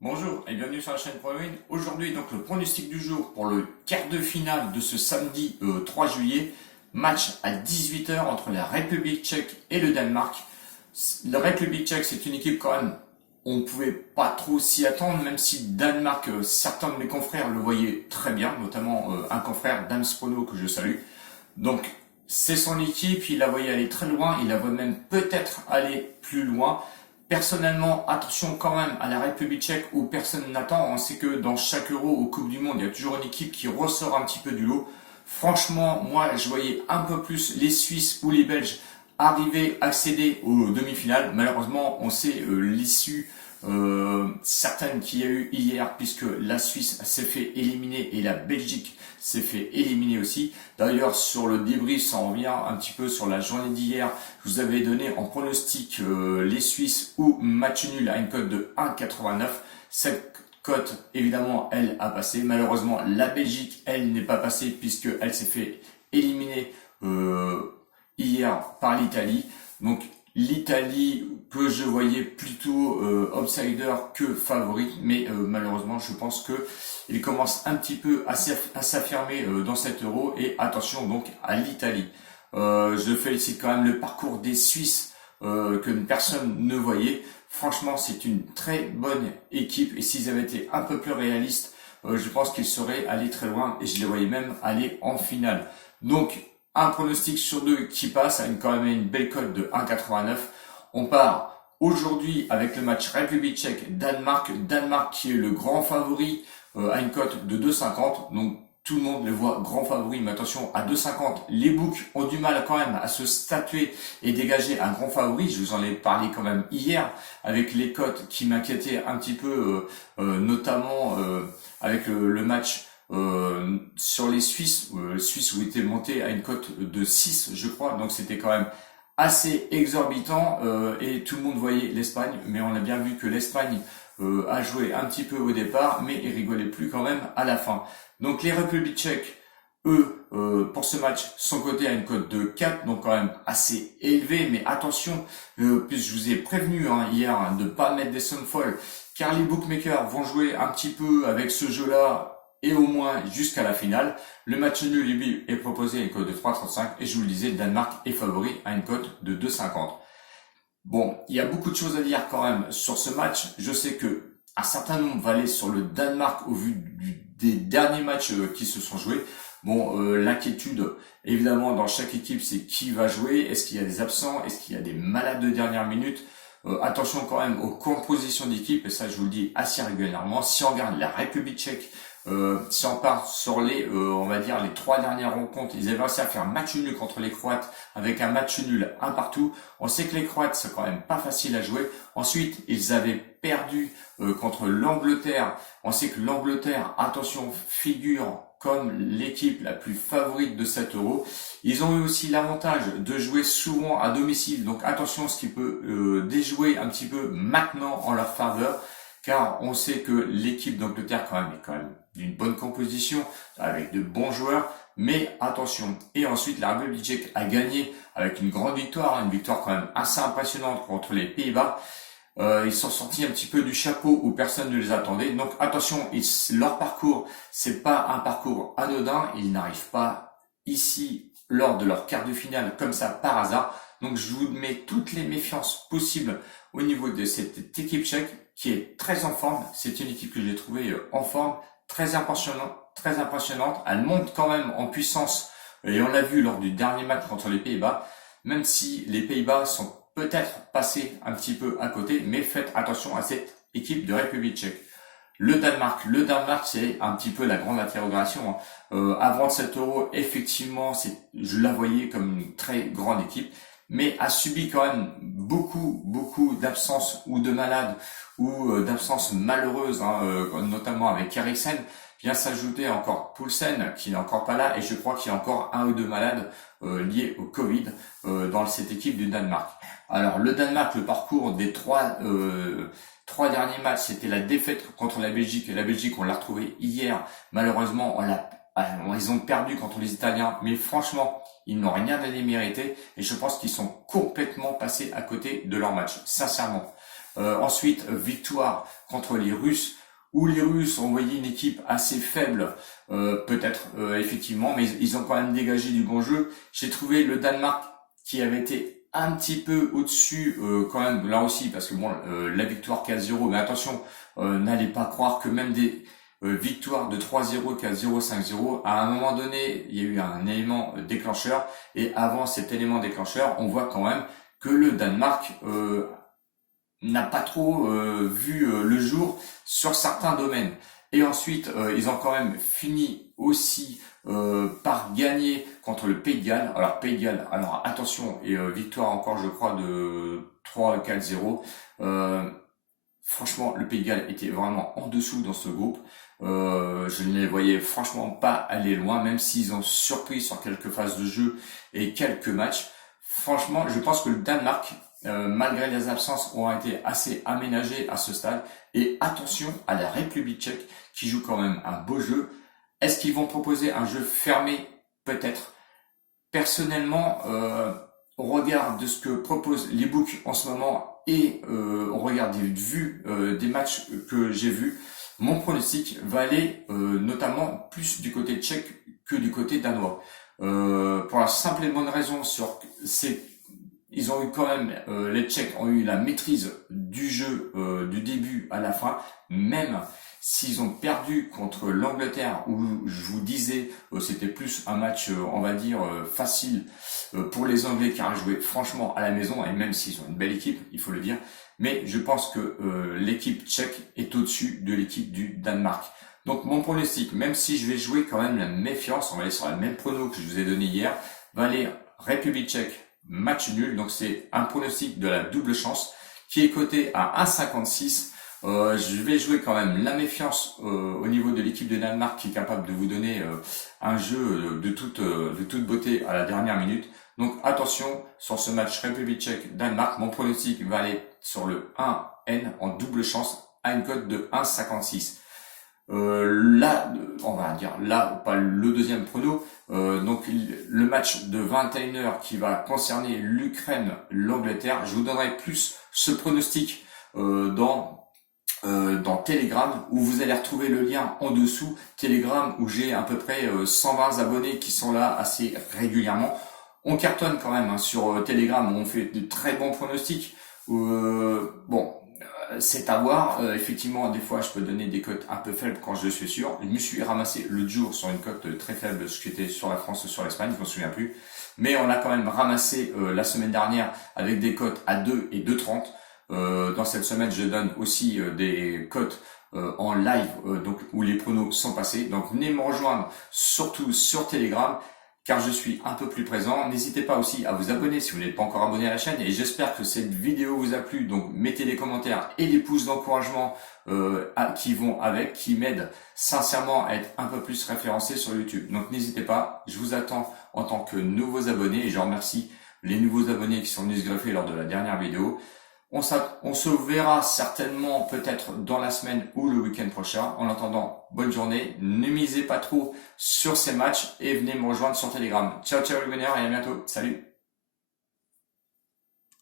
Bonjour et bienvenue sur la chaîne ProWin. Aujourd'hui, donc le pronostic du jour pour le quart de finale de ce samedi 3 juillet. Match à 18 h entre la République tchèque et le Danemark. La République tchèque, c'est une équipe quand même, on ne pouvait pas trop s'y attendre, même si Danemark, certains de mes confrères le voyaient très bien, notamment un confrère, Dams Prono, que je salue. Donc, c'est son équipe, il la voyait aller très loin, il la voit même peut-être aller plus loin. Personnellement, attention quand même à la République tchèque où personne n'attend. On sait que dans chaque Euro aux Coupes du Monde, il y a toujours une équipe qui ressort un petit peu du lot. Franchement, moi, je voyais un peu plus les Suisses ou les Belges arriver, accéder aux demi-finales. Malheureusement, on sait l'issue certaine qu'il y a eu hier, puisque la Suisse s'est fait éliminer et la Belgique s'est fait éliminer aussi. D'ailleurs, sur le débrief, ça en revient un petit peu sur la journée d'hier. Je vous avais donné en pronostic les Suisses ou match nul à une cote de 1,89. Cette cote, évidemment, elle a passé. Malheureusement, la Belgique, elle n'est pas passée puisqu'elle s'est fait éliminer hier par l'Italie. Donc, l'Italie que je voyais plutôt outsider que favori, mais malheureusement je pense que il commence un petit peu à s'affirmer dans cet Euro et attention donc à l'Italie. Je félicite quand même le parcours des Suisses que personne ne voyait. Franchement, c'est une très bonne équipe et s'ils avaient été un peu plus réalistes, je pense qu'ils seraient allés très loin et je les voyais même aller en finale. Donc un pronostic sur deux qui passe à quand même une belle cote de 1,89. On part aujourd'hui avec le match République tchèque-Danemark. Danemark qui est le grand favori à une cote de 2,50. Donc tout le monde le voit grand favori, mais attention à 2,50. Les books ont du mal quand même à se statuer et dégager un grand favori. Je vous en ai parlé quand même hier avec les cotes qui m'inquiétaient un petit peu, notamment avec le match sur les Suisses, Suisse où était monté à une cote de 6 je crois, donc c'était quand même assez exorbitant et tout le monde voyait l'Espagne, mais on a bien vu que l'Espagne a joué un petit peu au départ, mais il rigolait plus quand même à la fin. Donc les Républiques tchèques, eux, pour ce match, sont cotés à une cote de 4, donc quand même assez élevé, mais attention, puisque je vous ai prévenu hier de ne pas mettre des sommes folles, car les bookmakers vont jouer un petit peu avec ce jeu-là, et au moins jusqu'à la finale. Le match nul lui est proposé à une cote de 3,35 et je vous le disais, Danemark est favori à une cote de 2,50. Bon, il y a beaucoup de choses à dire quand même sur ce match. Je sais que un certain nombre va aller sur le Danemark au vu des derniers matchs qui se sont joués. Bon, l'inquiétude, évidemment, dans chaque équipe, c'est qui va jouer. Est-ce qu'il y a des absents? Est-ce qu'il y a des malades de dernière minute? Attention quand même aux compositions d'équipe, et ça je vous le dis assez régulièrement. Si on regarde la République tchèque, si on part sur les, on va dire les 3 dernières rencontres, ils avaient réussi à faire match nul contre les Croates avec un match nul un partout. On sait que les Croates c'est quand même pas facile à jouer. Ensuite, ils avaient perdu contre l'Angleterre. On sait que l'Angleterre, attention, figure comme l'équipe la plus favorite de cet Euro. Ils ont eu aussi l'avantage de jouer souvent à domicile. Donc attention, ce qui peut déjouer un petit peu maintenant en leur faveur. Car on sait que l'équipe d'Angleterre quand même est quand même d'une bonne composition, avec de bons joueurs, mais attention. Et ensuite, la République tchèque a gagné avec une grande victoire, une victoire quand même assez impressionnante contre les Pays-Bas. Ils sont sortis un petit peu du chapeau où personne ne les attendait. Donc attention, leur parcours, c'est pas un parcours anodin. Ils n'arrivent pas ici lors de leur quart de finale comme ça par hasard. Donc je vous mets toutes les méfiances possibles au niveau de cette équipe tchèque qui est très en forme. C'est une équipe que j'ai trouvée en forme, très impressionnante, très impressionnante. Elle monte quand même en puissance et on l'a vu lors du dernier match contre les Pays-Bas, même si les Pays-Bas sont peut-être passés un petit peu à côté, mais faites attention à cette équipe de République tchèque. Le Danemark, c'est un petit peu la grande interrogation. Avant cet Euro, effectivement, je la voyais comme une très grande équipe, mais a subi quand même beaucoup d'absences ou de malades ou d'absences malheureuses, notamment avec Eriksen. Vient s'ajouter encore Poulsen qui n'est encore pas là et je crois qu'il y a encore un ou deux malades liés au Covid dans cette équipe du Danemark. Alors le Danemark, le parcours des trois derniers matchs, c'était la défaite contre la Belgique. Et la Belgique, on l'a retrouvée hier. Malheureusement, ils ont perdu contre les Italiens. Mais franchement, ils n'ont rien à les mériter. Et je pense qu'ils sont complètement passés à côté de leur match, sincèrement. Ensuite, victoire contre les Russes, où les Russes ont envoyé une équipe assez faible, peut-être effectivement, mais ils ont quand même dégagé du bon jeu. J'ai trouvé le Danemark qui avait été un petit peu au-dessus quand même là aussi, parce que bon, la victoire 4-0, mais attention, n'allez pas croire que même des victoires de 3-0, 4-0, 5-0, à un moment donné, il y a eu un élément déclencheur, et avant cet élément déclencheur, on voit quand même que le Danemark n'a pas trop vu le jour sur certains domaines. Et ensuite, ils ont quand même fini aussi par gagner contre le Pays de Galles. Alors Pays de Galles, alors attention, et victoire encore je crois de 3-4-0. Franchement, le Pays de Galles était vraiment en dessous dans ce groupe. Je ne les voyais franchement pas aller loin, même s'ils ont surpris sur quelques phases de jeu et quelques matchs. Franchement, je pense que le Danemark, malgré les absences, aura été assez aménagé à ce stade. Et attention à la République tchèque qui joue quand même un beau jeu. Est-ce qu'ils vont proposer un jeu fermé? Peut-être. Personnellement, au regard de ce que proposent les books en ce moment et au regard des vues des matchs que j'ai vus, mon pronostic va aller notamment plus du côté tchèque que du côté danois. Pour la simple et bonne raison, ils ont eu quand même, les Tchèques ont eu la maîtrise du jeu du début à la fin, même s'ils ont perdu contre l'Angleterre, où je vous disais c'était plus un match, on va dire, facile pour les Anglais qui ont joué franchement à la maison, et même s'ils ont une belle équipe, il faut le dire, mais je pense que l'équipe tchèque est au-dessus de l'équipe du Danemark. Donc mon pronostic, même si je vais jouer quand même la méfiance, on va aller sur la même prono que je vous ai donné hier, va aller République tchèque, match nul, donc c'est un pronostic de la double chance qui est coté à 1,56. Je vais jouer quand même la méfiance au niveau de l'équipe de Danemark qui est capable de vous donner un jeu de toute beauté à la dernière minute. Donc attention sur ce match République tchèque-Danemark, mon pronostic va aller sur le 1N en double chance à une cote de 1,56. Là, on va dire là, pas le deuxième prono, donc le match de 21h qui va concerner l'Ukraine, l'Angleterre, je vous donnerai plus ce pronostic dans Telegram, où vous allez retrouver le lien en dessous. Telegram, où j'ai à peu près 120 abonnés qui sont là assez régulièrement. On cartonne quand même sur Telegram, où on fait de très bons pronostics. Bon, c'est à voir. Effectivement, des fois, je peux donner des cotes un peu faibles quand je suis sûr. Je me suis ramassé l'autre jour sur une cote très faible, ce qui était sur la France ou sur l'Espagne, je ne me souviens plus. Mais on a quand même ramassé la semaine dernière avec des cotes à 2 et 2,30. Dans cette semaine, je donne aussi des cotes en live, donc où les pronos sont passés. Donc venez me rejoindre surtout sur Telegram, car je suis un peu plus présent. N'hésitez pas aussi à vous abonner si vous n'êtes pas encore abonné à la chaîne, et j'espère que cette vidéo vous a plu. Donc mettez des commentaires et des pouces d'encouragement qui vont avec, qui m'aident sincèrement à être un peu plus référencé sur YouTube. Donc n'hésitez pas, je vous attends en tant que nouveaux abonnés, et je remercie les nouveaux abonnés qui sont venus se greffer lors de la dernière vidéo. On se verra certainement peut-être dans la semaine ou le week-end prochain. En attendant, bonne journée. Ne misez pas trop sur ces matchs et venez me rejoindre sur Telegram. Ciao, ciao les winners et à bientôt. Salut!